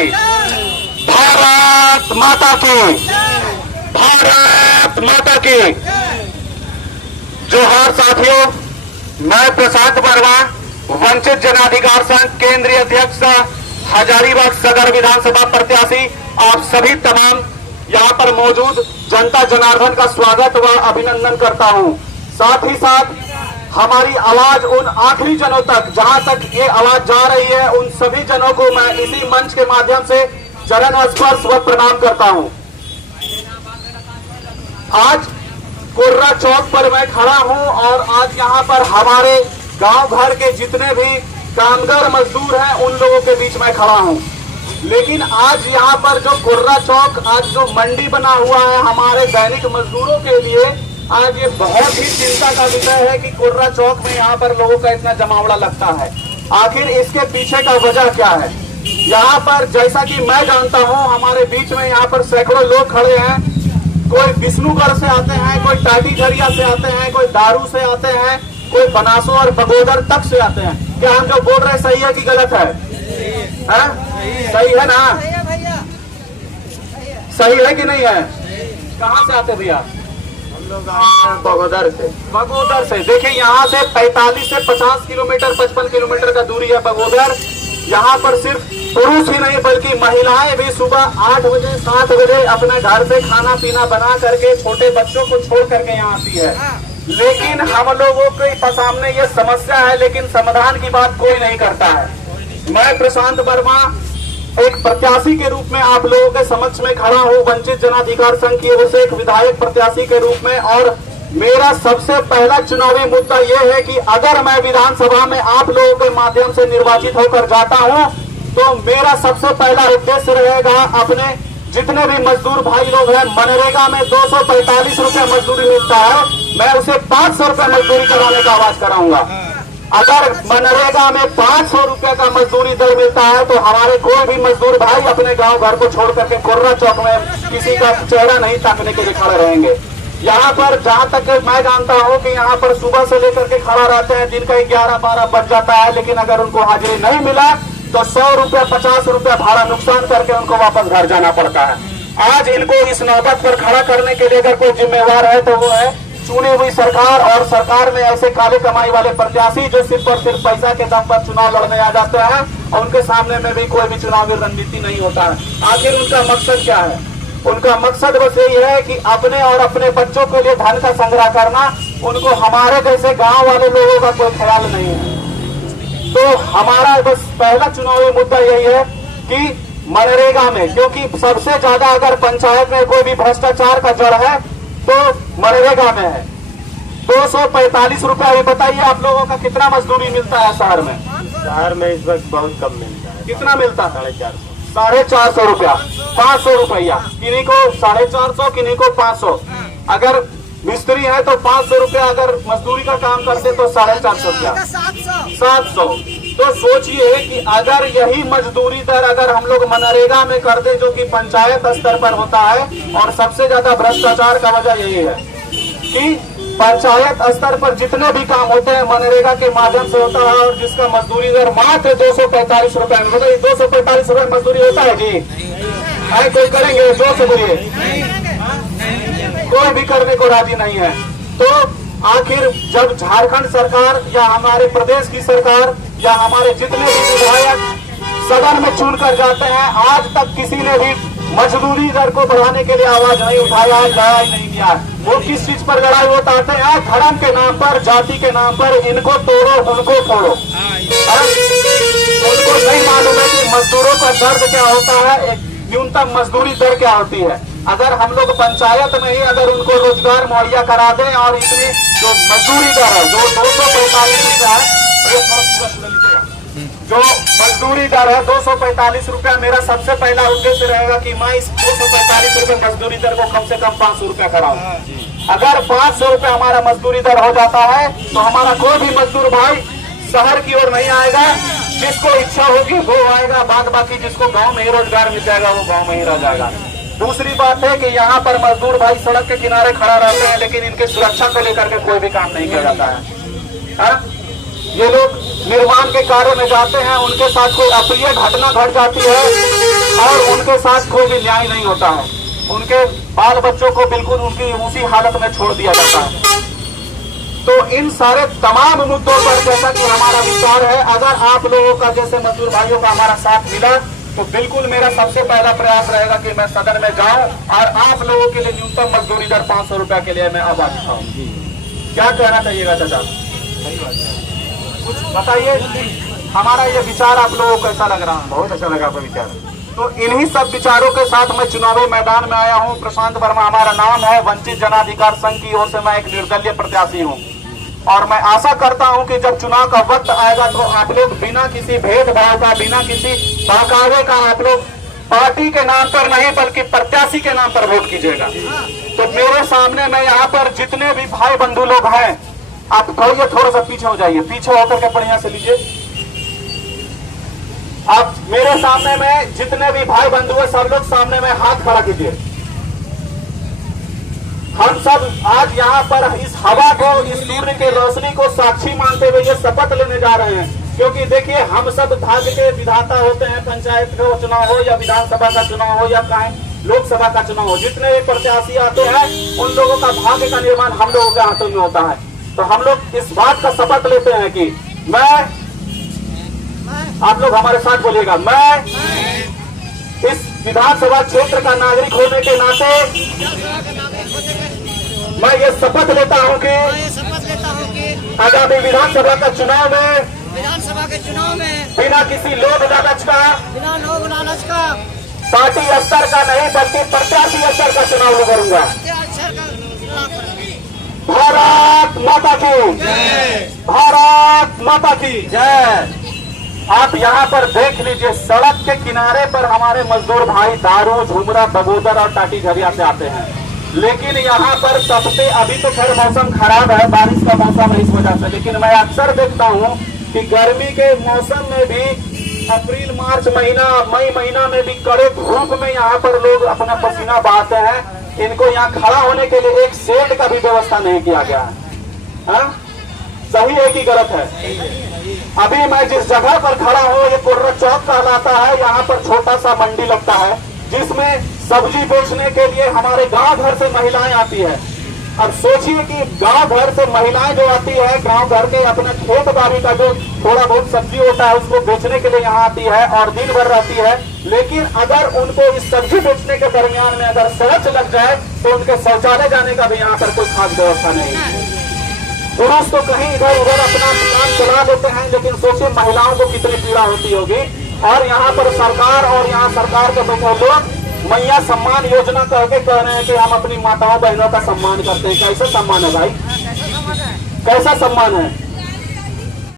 की, भारत माता की, भारत माता की। जोहार साथियों, मैं प्रशांत वर्मा, वंचित जनाधिकार संघ केंद्रीय अध्यक्ष, हजारीबाग सदर विधानसभा प्रत्याशी, आप सभी तमाम यहां पर मौजूद जनता जनार्दन का स्वागत व अभिनंदन करता हूं। साथ ही साथ हमारी आवाज उन आखिरी जनों तक, जहां तक ये आवाज जा रही है, उन सभी जनों को मैं इसी मंच के माध्यम से चरण स्पर्श व प्रणाम करता हूं। आज कोर्रा चौक पर मैं खड़ा हूं और आज यहां पर हमारे गांव भर के जितने भी कामगार मजदूर हैं उन लोगों के बीच में खड़ा हूं। लेकिन आज यहां पर जो कोर्रा चौक, आज जो मंडी बना हुआ है हमारे दैनिक मजदूरों के लिए, आज ये बहुत ही चिंता का विषय है कि कोर्रा चौक में यहाँ पर लोगों का इतना जमावड़ा लगता है। आखिर इसके पीछे का वजह क्या है? यहाँ पर जैसा कि मैं जानता हूँ, हमारे बीच में यहाँ पर सैकड़ों लोग खड़े हैं। कोई विष्णुगढ़ से आते हैं, कोई टाटी झरिया से आते हैं, कोई दारू से आते हैं, कोई बनासो और बगोदर तक से आते हैं। क्या हम जो बोल रहे हैं सही है कि गलत है? सही है ना? सही है कि नहीं है? कहाँ से आते भैया? बगोदर से। देखिए, यहाँ से 45 से 50 किलोमीटर, 55 किलोमीटर का दूरी है बगोदर। यहाँ पर सिर्फ पुरुष ही नहीं बल्कि महिलाएं भी सुबह 8 बजे 7 बजे अपने घर से खाना पीना बना करके छोटे बच्चों को छोड़ करके यहाँ आती है। लेकिन हम लोगों के सामने ये समस्या है, लेकिन समाधान की बात कोई नहीं करता है। मैं प्रशांत वर्मा एक प्रत्याशी के रूप में आप लोगों के समक्ष में खड़ा हूं, वंचित जनाधिकार संघ की ओर से एक विधायक प्रत्याशी के रूप में। और मेरा सबसे पहला चुनावी मुद्दा यह है कि अगर मैं विधानसभा में आप लोगों के माध्यम से निर्वाचित होकर जाता हूं, तो मेरा सबसे पहला उद्देश्य रहेगा, अपने जितने भी मजदूर भाई लोग हैं, मनरेगा में 245 रुपए मजदूरी मिलता है, मैं उसे 500 रुपए मजदूरी कराने का आवाज कराऊंगा। अगर मनरेगा में 500 रुपए का मजदूरी दर मिलता है तो हमारे कोई भी मजदूर भाई अपने गांव घर को छोड़ करके कोर्रा चौक में किसी का चेहरा नहीं ताकने के लिए खड़े रहेंगे। यहाँ पर जहां तक मैं जानता हूँ कि यहाँ पर सुबह से लेकर के खड़ा रहते हैं, दिन का 11-12 बज जाता है, लेकिन अगर उनको हाजिरी नहीं मिला तो 100 रुपया 50 रुपया भाड़ा नुकसान करके उनको वापस घर जाना पड़ता है। आज इनको इस नौबत पर खड़ा करने के लिए अगर कोई जिम्मेवार है तो वो है चुनी हुई सरकार, और सरकार में ऐसे काले कमाई वाले प्रत्याशी जो सिर्फ और सिर्फ पैसा के दम पर चुनाव लड़ने आ जाते हैं और उनके सामने में भी कोई भी चुनावी रणनीति नहीं होता है। आखिर उनका मकसद क्या है? उनका मकसद बस यही है कि अपने और अपने बच्चों के लिए धन का संग्रह करना। उनको हमारे जैसे गांव वाले लोगों का कोई ख्याल नहीं है। तो हमारा बस पहला चुनावी मुद्दा यही है कि मनरेगा में, क्योंकि सबसे ज्यादा अगर पंचायत में कोई भी भ्रष्टाचार का जड़ है तो मनरेगा में है। 245 रुपया। ये बताइए आप लोगों का कितना मजदूरी मिलता है शहर में? शहर में इस वक्त बहुत कम मिलता है। कितना मिलता है? 450। 450 रुपया, 500 रुपया। किन्हीं को 450, किन्हीं को 500। अगर मिस्त्री है तो 500 रुपया, अगर मजदूरी का काम करते तो 450 रुपया, 700। तो सोचिए कि अगर यही मजदूरी दर अगर हम लोग मनरेगा में कर दे, जो कि पंचायत स्तर पर होता है, और सबसे ज्यादा भ्रष्टाचार का वजह यही है कि पंचायत स्तर पर जितने भी काम होते हैं मनरेगा के माध्यम से होता है, और जिसका मजदूरी दर मात्र 245 रुपए में। बताइए 245 रुपए मजदूरी होता है जी? आए कोई करेंगे? जोर से बोलिए। कोई भी करने को राजी नहीं है। तो आखिर जब झारखंड सरकार या हमारे प्रदेश की सरकार या हमारे जितने भी विधायक सदन में चुनकर जाते हैं, आज तक किसी ने भी मजदूरी दर को बढ़ाने के लिए आवाज नहीं उठाया, लड़ाई नहीं किया। वो किस चीज पर लड़ाई उठाते हैं? धर्म के नाम पर, जाति के नाम पर, इनको तोड़ो उनको फोड़ो। उनको नहीं मालूम है कि मजदूरों का दर्द क्या होता है, न्यूनतम मजदूरी दर क्या होती है। अगर हम लोग पंचायत में ही अगर उनको रोजगार मुहैया करा दें, और इसमें जो मजदूरी दर है जो 245 रुपया है, जो मजदूरी दर है 245 रुपया, मेरा सबसे पहला उद्देश्य रहेगा कि मैं इस 245 रुपये मजदूरी दर को कम से कम 500 रुपया कराऊं। अगर 500 रुपया हमारा मजदूरी दर हो जाता है तो हमारा कोई भी मजदूर भाई शहर की ओर नहीं आएगा। जिसको इच्छा होगी वो आएगा, बाद बाकी जिसको गांव में ही रोजगार मिल जाएगा वो गांव में ही रह जाएगा। दूसरी बात है कि यहाँ पर मजदूर भाई सड़क के किनारे खड़ा रहते हैं, लेकिन इनकी सुरक्षा को लेकर के कोई भी काम नहीं किया जाता है। ये लोग निर्माण के कार्य में जाते हैं, उनके साथ कोई अप्रिय घटना घट जाती है और उनके साथ कोई भी न्याय नहीं होता है। उनके बाल बच्चों को बिल्कुल उनकी उसी हालत में छोड़ दिया जाता है। तो इन सारे तमाम मुद्दों पर जैसा कि हमारा विचार है, अगर आप लोगों का जैसे मजदूर भाइयों का हमारा साथ मिला तो बिल्कुल मेरा सबसे पहला प्रयास रहेगा कि मैं सदन में जाऊं और आप लोगों के लिए न्यूनतम मजदूरी दर 500 रुपया के लिए मैं आवाज उठाऊं। क्या कहना चाहिएगा चाचा? कुछ बताइए, हमारा ये विचार आप लोगों को कैसा लग रहा है? बहुत अच्छा लगा आपका विचार। तो इन्हीं सब विचारों के साथ मैं चुनावी मैदान में आया हूं। प्रशांत वर्मा हमारा नाम है। वंचित जनाधिकार संघ की ओर से मैं एक निर्दलीय प्रत्याशी हूं और मैं आशा करता हूं कि जब चुनाव का वक्त आएगा तो आप लोग बिना किसी भेदभाव का, बिना किसी बहकावे का आप लोग पार्टी के नाम पर नहीं बल्कि प्रत्याशी के नाम पर वोट कीजिएगा। तो मेरे सामने मैं यहाँ पर जितने भी भाई बंधु लोग हैं, आप थोड़ा सा पीछे हो जाइए, पीछे होकर के बढ़िया से लीजिए। आप मेरे सामने में जितने भी भाई बंधु हैं सब लोग सामने में हाथ खड़ा कीजिए। हम सब आज यहाँ पर इस हवा को, इस सूर्य के रोशनी को साक्षी मानते हुए ये शपथ लेने जा रहे हैं, क्योंकि देखिए हम सब भाग्य के विधाता होते हैं। पंचायत का चुनाव हो या विधानसभा का चुनाव हो या लोकसभा का चुनाव हो, जितने भी प्रत्याशी आते हैं उन लोगों का भाग्य का निर्माण हम लोगों के हाथों में होता है। तो हम लोग इस बात का शपथ लेते हैं कि मैं, आप लोग हमारे साथ बोलिएगा, मैं इस विधानसभा क्षेत्र का नागरिक होने के नाते मैं ये शपथ लेता हूं कि आगामी विधानसभा के चुनाव में बिना किसी लोभ लालच का पार्टी स्तर का नहीं बल्कि प्रत्याशी स्तर का चुनाव करूंगा। भारत माता की जय, भारत माता की जय। आप यहाँ पर देख लीजिए, सड़क के किनारे पर हमारे मजदूर भाई दारू, झुमरा, बगोदर और टाटी झरिया से आते हैं, लेकिन यहाँ पर सबसे, अभी तो खैर मौसम खराब है, बारिश का मौसम है इस वजह से, लेकिन मैं अक्सर देखता हूँ कि गर्मी के मौसम में भी, अप्रैल मार्च महीना, मई महीना में भी कड़े धूप में यहाँ पर लोग अपना पसीना बहाते हैं। इनको यहाँ खड़ा होने के लिए एक शेड का भी व्यवस्था नहीं किया गया है। हाँ? सही है कि गलत है? अभी मैं जिस जगह पर खड़ा हूँ ये कुर्रा चौक कहलाता है। यहाँ पर छोटा सा मंडी लगता है जिसमें सब्जी बेचने के लिए हमारे गांव घर से महिलाएं आती है। अब सोचिए कि गांव घर से महिलाएं जो आती है, गांव घर के अपना खेत बाड़ी का जो थोड़ा बहुत सब्जी होता है उसको बेचने के लिए यहाँ आती है और दिन भर रहती है, लेकिन अगर उनको इस सब्जी बेचने के दरमियान में अगर शौच लग जाए तो उनके शौचालय जाने का भी यहाँ पर कोई खास व्यवस्था नहीं है। पुरुष तो कहीं इधर उधर अपना काम चला लेते हैं, लेकिन सोचिए महिलाओं को कितनी पीड़ा होती होगी। और यहाँ पर सरकार और यहाँ सरकार के बैठे लोग मैया सम्मान योजना करके कह रहे हैं कि हम अपनी माताओं बहनों का सम्मान करते हैं। कैसा सम्मान है भाई? कैसा सम्मान है?